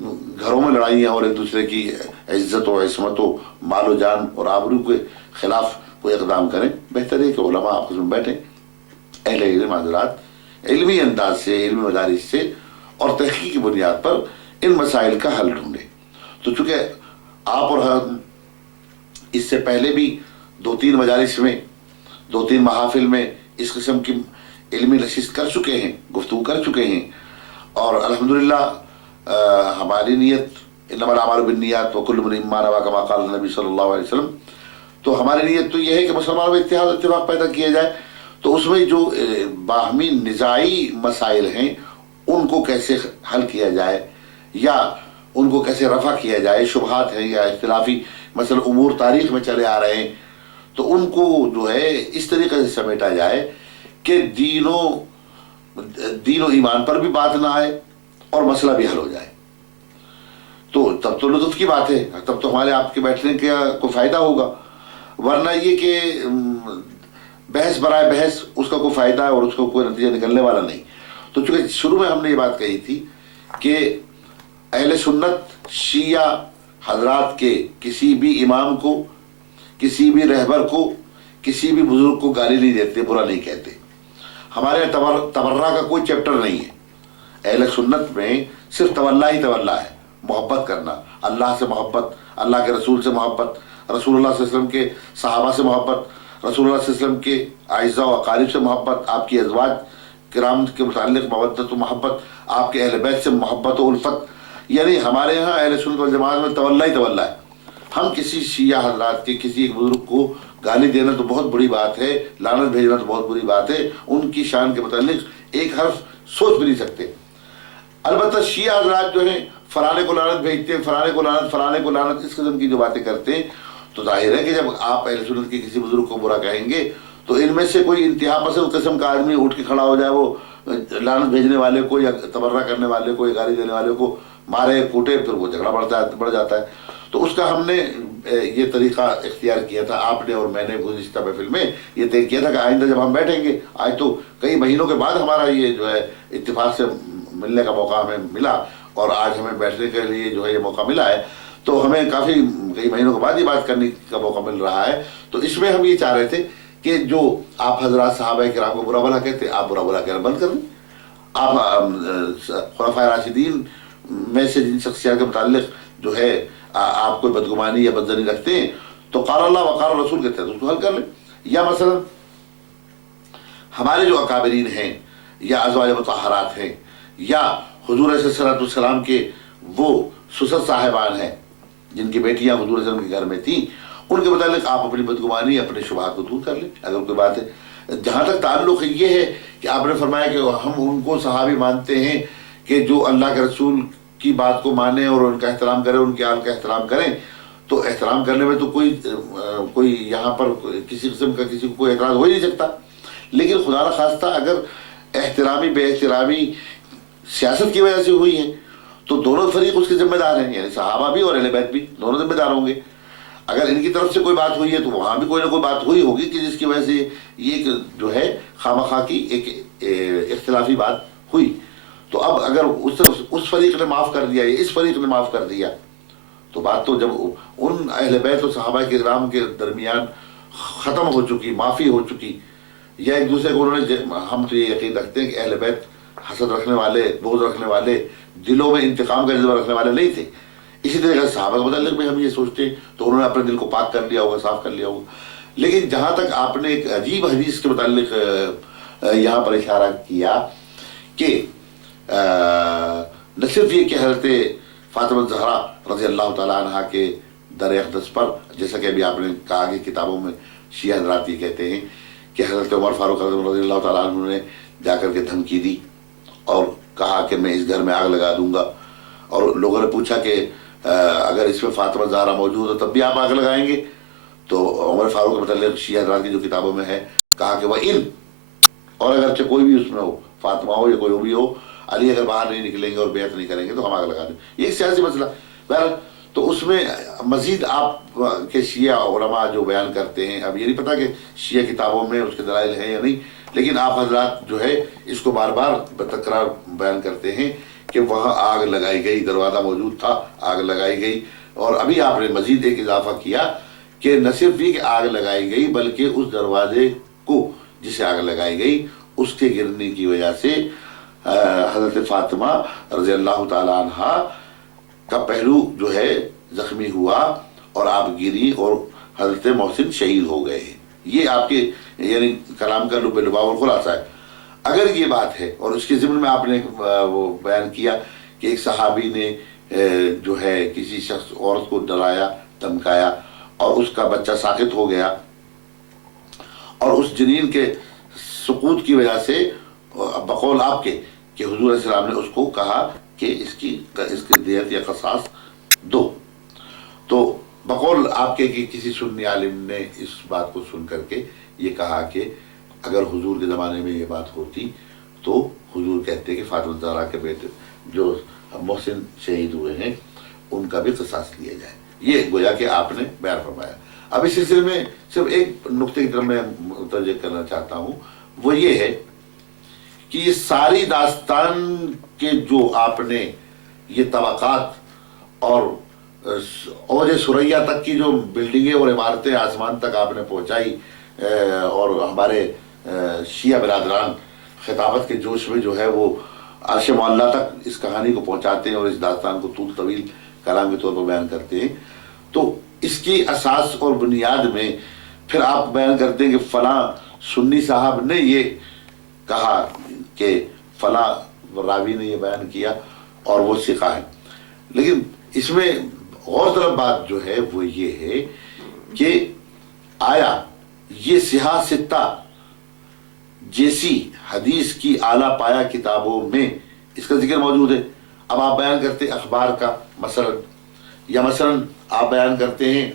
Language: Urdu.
گھروں میں لڑائیاں اور ایک دوسرے کی عزت و عصمت و مال و جان اور آبرو کے خلاف کوئی اقدام کریں. بہتر ہے کہ علماء آپس میں بیٹھیں، اہل علم حضرات علمی انداز سے، علمی مدارس سے اور تحقیق کی بنیاد پر ان مسائل کا حل ڈھونڈیں. تو چونکہ آپ اور ہم اس سے پہلے بھی 2-3 مجالس میں، 2-3 محافل میں اس قسم کی علمی نشست کر چکے ہیں، گفتگو کر چکے ہیں، اور الحمدللہ ہماری نیت انما الاعمال بالنیات وکل امرئ ما نوی کما قال النبی صلی اللہ علیہ وسلم. تو ہماری نیت تو یہ ہے کہ مسلمانوں میں اتحاد و اتفاق پیدا کیا جائے. تو اس میں جو باہمی نزاعی مسائل ہیں ان کو کیسے حل کیا جائے یا ان کو کیسے رفع کیا جائے، شبہات ہیں یا اختلافی مثلا امور تاریخ میں چلے آ رہے ہیں، تو ان کو جو ہے اس طریقے سے سمیٹا جائے کہ دین و ایمان پر بھی بات نہ آئے اور مسئلہ بھی حل ہو جائے. تو تب تو لطف کی بات ہے، تب تو ہمارے آپ کے بیٹھنے کا کوئی فائدہ ہوگا. ورنہ یہ کہ بحث برائے بحث اس کا کوئی فائدہ ہے اور اس کو کوئی نتیجہ نکلنے والا نہیں. تو چونکہ شروع میں ہم نے یہ بات کہی تھی کہ اہل سنت شیعہ حضرات کے کسی بھی امام کو، کسی بھی رہبر کو، کسی بھی بزرگ کو گالی نہیں دیتے، برا نہیں کہتے. ہمارے تبرہ کا کوئی چیپٹر نہیں ہے. اہل سنت میں صرف تولا ہی تولا ہے، محبت کرنا، اللہ سے محبت، اللہ کے رسول سے محبت، رسول اللہ صلی اللہ علیہ وسلم کے صحابہ سے محبت، رسول اللہ صلی اللہ علیہ وسلم کے اعزاء و اقارب سے محبت، آپ کی ازواج کرام کے متعلق مودت و محبت، آپ کے اہل بیت سے محبت و الفت. یعنی ہمارے ہاں اہل سنت والجماعت میں تولا ہی تولا ہے. ہم کسی شیعہ حضرات کے کسی ایک بزرگ کو گالی دینا تو بہت بڑی بات ہے، لعنت بھیجنا تو بہت بڑی بات ہے، ان کی شان کے متعلق ایک حرف سوچ بھی نہیں سکتے. البتہ شیعہ حضرات جو ہیں فلانے کو لعنت بھیجتے ہیں، فلانے کو لعنت، فلانے کو لعنت، اس قسم کی جو باتیں کرتے ہیں، تو ظاہر ہے کہ جب آپ اہل سنت کے کسی بزرگ کو برا کہیں گے تو ان میں سے کوئی انتہا پسند قسم کا آدمی اٹھ کے کھڑا ہو جائے، وہ لعنت بھیجنے والے کو یا تبرہ کرنے والے کو یا گالی دینے والے کو مارے کوٹے، پھر وہ جھگڑا بڑھ جاتا ہے. تو اس کا ہم نے یہ طریقہ اختیار کیا تھا، آپ نے اور میں نے گزشتہ محفل میں یہ طے کیا تھا کہ آئندہ جب ہم بیٹھیں گے، آج تو کئی مہینوں کے بعد ہمارا یہ جو ہے اتفاق سے ملنے کا موقع ہمیں ملا اور آج ہمیں بیٹھنے کے لیے جو ہے یہ موقع ملا ہے، تو ہمیں کئی مہینوں کے بعد یہ بات کرنے کا موقع مل رہا ہے. تو اس میں ہم یہ چاہ رہے تھے کہ جو آپ حضرات صحابہ کرام کو برا بھلا کہتے ہیں، آپ برا بھلا کہنا بند کر دیں. آپ خلفائے راشدین میں سے جن شخصیات کے متعلق جو ہے آپ کوئی بدگمانی یا بدظنی رکھتے ہیں تو قال اللہ وقال رسول کہتے ہیں تو اس کو حل کر لیں. یا مثلا ہمارے جو اکابرین ہیں یا ازواج مطہرات ہیں یا حضور علیہ الصلوۃ والسلام کے وہ سسر صاحبان ہیں جن کی بیٹیاں حضور علیہ السلام کے گھر میں تھیں، ان کے متعلق آپ اپنی بدگمانی، اپنے شبہات کو دور کر لیں اگر کوئی بات ہے. جہاں تک تعلق یہ ہے کہ آپ نے فرمایا کہ ہم ان کو صحابی مانتے ہیں کہ جو اللہ کے رسول کی بات کو مانیں اور ان کا احترام کریں، ان کے آل کا احترام کریں، تو احترام کرنے میں تو کوئی یہاں پر کسی قسم کا کسی کو کوئی اعتراض ہو ہی نہیں سکتا. لیکن خدا نخواستہ اگر احترامی بے احترامی سیاست کی وجہ سے ہوئی ہے تو دونوں فریق اس کے ذمہ دار ہیں، یعنی صحابہ بھی اور اہل بیت بھی دونوں ذمہ دار ہوں گے. اگر ان کی طرف سے کوئی بات ہوئی ہے تو وہاں بھی کوئی نہ کوئی بات ہوئی ہوگی کہ جس کی وجہ سے یہ جو ہے خواہ کی ایک اختلافی بات ہوئی. تو اب اگر اس فریق نے معاف کر دیا یا اس فریق نے معاف کر دیا تو بات تو جب ان اہل بیت اور صحابہ کرام کے درمیان ختم ہو چکی، معافی ہو چکی، یا ایک دوسرے کو انہوں نے، ہم تو یہ یقین رکھتے ہیں کہ اہل بیت حسد رکھنے والے، بغض رکھنے والے، دلوں میں انتقام کا جذبہ رکھنے والے نہیں تھے. اسی طریقے سے صحابہ کے متعلق بھی ہم یہ سوچتے ہیں تو انہوں نے اپنے دل کو پاک کر لیا ہوگا، صاف کر لیا ہوگا. لیکن جہاں تک آپ نے ایک عجیب حدیث کے متعلق یہاں پر اشارہ کیا کہ نہ صرف یہ کہ حضرت فاطمہ زہرا رضی اللہ تعالیٰ عنہ کے در اقدس پر، جیسا کہ ابھی آپ نے کہا کہ کتابوں میں شیعہ حضرات یہ کہتے ہیں کہ حضرت عمر فاروق رضی اللہ تعالیٰ عنہ نے جا کر کے دھمکی دی اور کہا کہ میں اس گھر میں آگ لگا دوں گا، اور لوگوں نے پوچھا کہ اگر اس میں فاطمہ زہرا موجود ہو تب بھی آپ آگ لگائیں گے؟ تو عمر فاروق کے متعلق شیعہ حضرات کی جو کتابوں میں ہے کہا کہ وہ اور اگرچہ کوئی بھی اس میں ہو، فاطمہ ہو یا کوئی بھی ہو، علی اگر باہر نہیں نکلیں گے اور بیعت نہیں کریں گے تو ہم آگ لگا دیں. یہ ایک سیاسی مسئلہ. بہرحال تو اس میں مزید آپ کے شیعہ علماء جو بیان کرتے ہیں، اب یہ نہیں پتا کہ شیعہ کتابوں میں اس کے دلائل ہیں یا نہیں، لیکن آپ حضرات جو ہے اس کو بار بار بتکرار بیان کرتے ہیں کہ وہاں آگ لگائی گئی، دروازہ موجود تھا، آگ لگائی گئی. اور ابھی آپ نے مزید ایک اضافہ کیا کہ نہ صرف یہ کہ آگ لگائی گئی بلکہ اس دروازے کو جسے آگ لگائی گئی اس کے گرنے کی وجہ سے حضرت فاطمہ رضی اللہ تعالی عنہ کا پہلو جو ہے زخمی ہوا اور آپ گری اور حضرت محسن شہید ہو گئے ہیں. یہ آپ کے یعنی کلام کا لب لباب اور خلاصہ ہے. اگر یہ بات ہے اور اس کے ضمن میں آپ نے وہ بیان کیا کہ ایک صحابی نے جو ہے کسی شخص عورت کو ڈرایا دھمکایا اور اس کا بچہ ساقط ہو گیا اور اس جنین کے سقوط کی وجہ سے بقول آپ کے کہ حضور علیہ السلام نے اس کو کہا کہ اس کی دیت یا قصاص دو. تو بقول آپ کے کہ کسی سنی عالم نے اس بات کو سن کر کے یہ کہا کہ اگر حضور کے زمانے میں یہ بات ہوتی تو حضور کہتے کہ فاطمہ زہرا کے بیٹے جو محسن شہید ہوئے ہیں ان کا بھی قصاص لیا جائے. یہ گویا کہ آپ نے بیان فرمایا. اب اس سلسلے میں صرف ایک نقطے کی طرف میں متوجہ کرنا چاہتا ہوں، وہ یہ ہے کہ یہ ساری داستان کے جو آپ نے یہ طبقات اور اوج ثریا تک کی جو بلڈنگیں اور عمارتیں آسمان تک آپ نے پہنچائی اور ہمارے شیعہ برادران خطابت کے جوش میں جو ہے وہ عرش معلیٰ تک اس کہانی کو پہنچاتے ہیں اور اس داستان کو طول طویل کلام کے طور پر بیان کرتے ہیں، تو اس کی اساس اور بنیاد میں پھر آپ بیان کرتے ہیں کہ فلاں سنی صاحب نے یہ کہا کہ فلاں راوی نے یہ بیان کیا اور وہ ثقہ ہے. لیکن اس میں غور طلب بات جو ہے وہ یہ ہے کہ آیا یہ صحاح ستہ جیسی حدیث کی اعلیٰ پایہ کتابوں میں اس کا ذکر موجود ہے؟ اب آپ بیان کرتے ہیں اخبار کا مثلا، یا مثلا آپ بیان کرتے ہیں